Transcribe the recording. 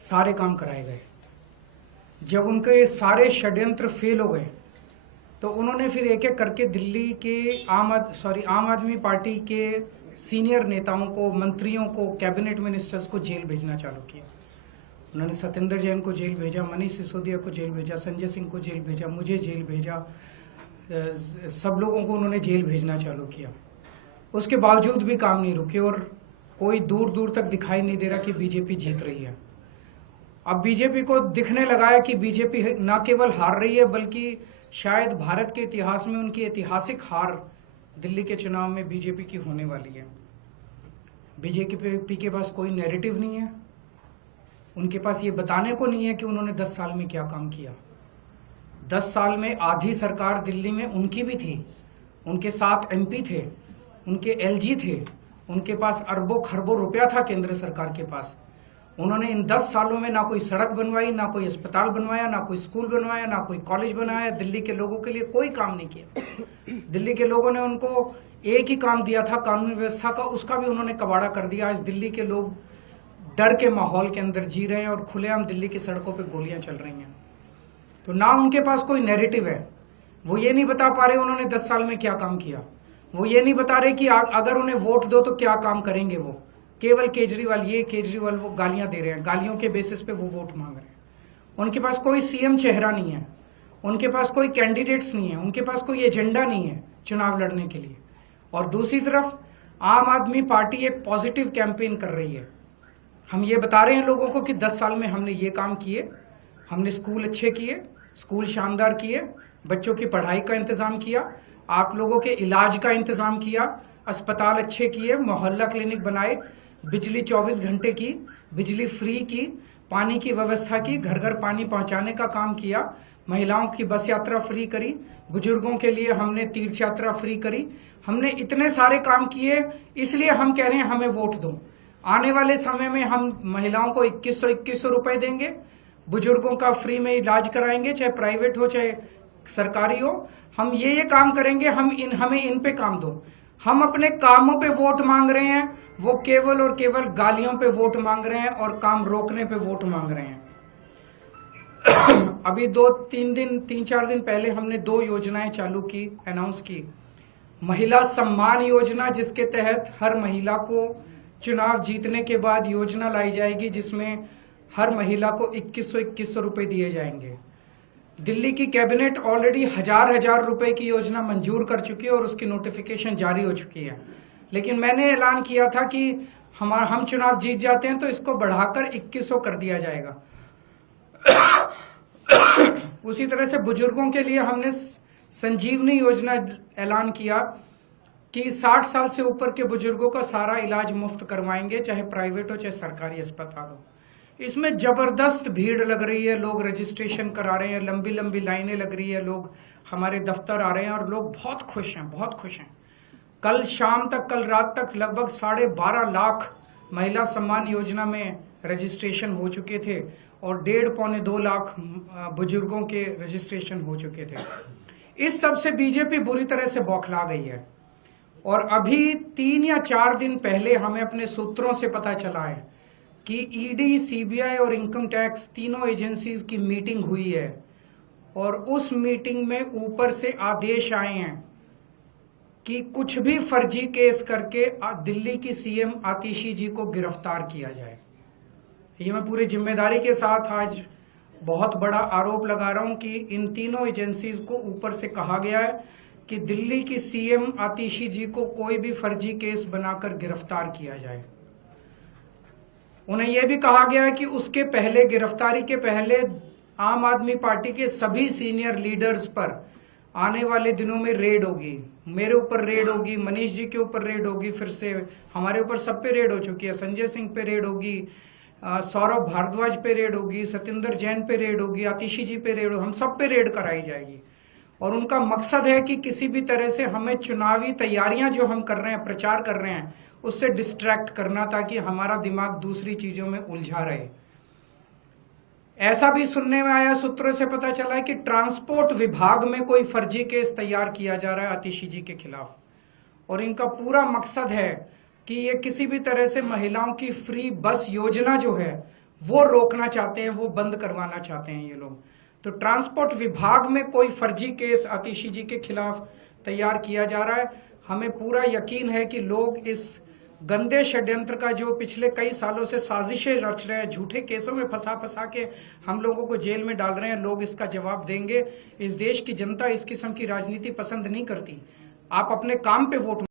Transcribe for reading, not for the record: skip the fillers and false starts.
सारे काम कराए गए। जब उनके सारे षड्यंत्र फेल हो गए तो उन्होंने फिर एक एक करके दिल्ली के आम आदमी पार्टी के सीनियर नेताओं को, मंत्रियों को, कैबिनेट मिनिस्टर्स को जेल भेजना चालू किया। उन्होंने सत्येंद्र जैन को जेल भेजा, मनीष सिसोदिया को जेल भेजा, संजय सिंह को जेल भेजा, मुझे जेल भेजा, सब लोगों को उन्होंने जेल भेजना चालू किया। उसके बावजूद भी काम नहीं रुके और कोई दूर दूर तक दिखाई नहीं दे रहा कि बीजेपी जीत रही है। अब बीजेपी को दिखने लगा है कि बीजेपी न केवल हार रही है बल्कि शायद भारत के इतिहास में उनकी ऐतिहासिक हार दिल्ली के चुनाव में बीजेपी की होने वाली है। बीजेपी के पास कोई नैरेटिव नहीं है, उनके पास ये बताने को नहीं है कि उन्होंने 10 साल में क्या काम किया। 10 साल में आधी सरकार दिल्ली में उनकी भी थी, उनके 7 MP थे, उनके LG थे, उनके पास अरबों खरबों रुपया था केंद्र सरकार के पास। उन्होंने इन 10 सालों में ना कोई सड़क बनवाई, ना कोई अस्पताल बनवाया, ना कोई स्कूल बनवाया, ना कोई कॉलेज बनाया। दिल्ली के लोगों के लिए कोई काम नहीं किया। दिल्ली के लोगों ने उनको एक ही काम दिया था कानून व्यवस्था का, उसका भी उन्होंने कबाड़ा कर दिया। आज दिल्ली के लोग डर के माहौल के अंदर जी रहे हैं और खुलेआम दिल्ली की सड़कों पे गोलियां चल रही हैं। तो ना उनके पास कोई नैरेटिव है, वो ये नहीं बता पा रहे उन्होंने 10 साल में क्या काम किया। वो ये नहीं बता रहे कि अगर उन्हें वोट दो तो क्या काम करेंगे। वो केवल केजरीवाल ये, केजरीवाल वो गालियां दे रहे हैं, गालियों के बेसिस पे वो वोट मांग रहे हैं। उनके पास कोई CM चेहरा नहीं है, उनके पास कोई कैंडिडेट्स नहीं है, उनके पास कोई एजेंडा नहीं है चुनाव लड़ने के लिए। और दूसरी तरफ आम आदमी पार्टी एक पॉजिटिव कैंपेन कर रही है। हम ये बता रहे हैं लोगों को कि 10 साल में हमने ये काम किए, हमने स्कूल अच्छे किए, स्कूल शानदार किए, बच्चों की पढ़ाई का इंतजाम किया, आप लोगों के इलाज का इंतजाम किया, अस्पताल अच्छे किए, मोहल्ला क्लिनिक बनाए, बिजली 24 घंटे की, बिजली फ्री की, पानी की व्यवस्था की, घर घर पानी पहुंचाने का काम किया, महिलाओं की बस यात्रा फ्री करी, बुजुर्गों के लिए हमने तीर्थ यात्रा फ्री करी। हमने इतने सारे काम किए, इसलिए हम कह रहे हैं हमें वोट दो। आने वाले समय में हम महिलाओं को 2100 रुपए देंगे, बुजुर्गों का फ्री में इलाज कराएंगे, चाहे प्राइवेट हो चाहे सरकारी हो। हम ये काम करेंगे, हमें इन पे काम दो। हम अपने कामों पे वोट मांग रहे हैं, वो केवल और केवल गालियों पे वोट मांग रहे हैं और काम रोकने पे वोट मांग रहे हैं। अभी 3-4 दिन पहले हमने 2 योजनाएं चालू की, अनाउंस की। महिला सम्मान योजना, जिसके तहत हर महिला को चुनाव जीतने के बाद योजना लाई जाएगी जिसमें हर महिला को 2100 रुपए दिए जाएंगे। दिल्ली की कैबिनेट ऑलरेडी हजार रुपए की योजना मंजूर कर चुकी है और उसकी नोटिफिकेशन जारी हो चुकी है। लेकिन मैंने ऐलान किया था कि हम चुनाव जीत जाते हैं तो इसको बढ़ाकर 2100 कर दिया जाएगा। उसी तरह से बुजुर्गों के लिए हमने संजीवनी योजना ऐलान किया कि 60 साल से ऊपर के बुजुर्गों का सारा इलाज मुफ्त करवाएंगे, चाहे प्राइवेट हो चाहे सरकारी अस्पताल हो। इसमें जबरदस्त भीड़ लग रही है, लोग रजिस्ट्रेशन करा रहे हैं, लंबी लंबी लाइनें लग रही है, लोग हमारे दफ्तर आ रहे हैं और लोग बहुत खुश हैं, बहुत खुश हैं। कल शाम तक, कल रात तक लगभग 12.5 लाख महिला सम्मान योजना में रजिस्ट्रेशन हो चुके थे और 1.5-2 लाख बुजुर्गों के रजिस्ट्रेशन हो चुके थे। इस सब से बीजेपी बुरी तरह से बौखला गई है। और अभी 3 या 4 दिन पहले हमें अपने सूत्रों से पता चला है कि ED, CBI और इनकम टैक्स तीनों एजेंसीज की मीटिंग हुई है और उस मीटिंग में ऊपर से आदेश आए हैं कि कुछ भी फर्जी केस करके दिल्ली की CM आतिशी जी को गिरफ्तार किया जाए। ये मैं पूरी जिम्मेदारी के साथ आज बहुत बड़ा आरोप लगा रहा हूं कि इन तीनों एजेंसीज को ऊपर से कहा गया है कि दिल्ली की CM आतिशी जी को कोई भी फर्जी केस बनाकर गिरफ्तार किया जाए। उन्हें यह भी कहा गया है कि उसके पहले, गिरफ्तारी के पहले, आम आदमी पार्टी के सभी सीनियर लीडर्स पर आने वाले दिनों में रेड होगी। मेरे ऊपर रेड होगी, मनीष जी के ऊपर रेड होगी, फिर से हमारे ऊपर सब पे रेड हो चुकी है। संजय सिंह पे रेड होगी, सौरभ भारद्वाज पे रेड होगी, सत्येंद्र जैन पे रेड होगी, आतिशी जी पे रेड होगी, हम सब पे रेड कराई जाएगी। और उनका मकसद है कि किसी भी तरह से हमें चुनावी तैयारियां जो हम कर रहे हैं, प्रचार कर रहे हैं, उससे डिस्ट्रैक्ट करना ताकि हमारा दिमाग दूसरी चीजों में उलझा रहे। ऐसा भी सुनने में आया, सूत्रों से पता चला है कि ट्रांसपोर्ट विभाग में कोई फर्जी केस तैयार किया जा रहा है आतिशी जी के खिलाफ। और इनका पूरा मकसद है कि ये किसी भी तरह से महिलाओं की फ्री बस योजना जो है वो रोकना चाहते हैं, वो बंद करवाना चाहते हैं ये लोग। तो ट्रांसपोर्ट विभाग में कोई फर्जी केस आतिशी जी के खिलाफ तैयार किया जा रहा है। हमें पूरा यकीन है कि लोग इस गंदे षड्यंत्र का, जो पिछले कई सालों से साजिशें रच रहे हैं, झूठे केसों में फंसा के हम लोगों को जेल में डाल रहे हैं, लोग इसका जवाब देंगे। इस देश की जनता इस किस्म की राजनीति पसंद नहीं करती। आप अपने काम पे वोट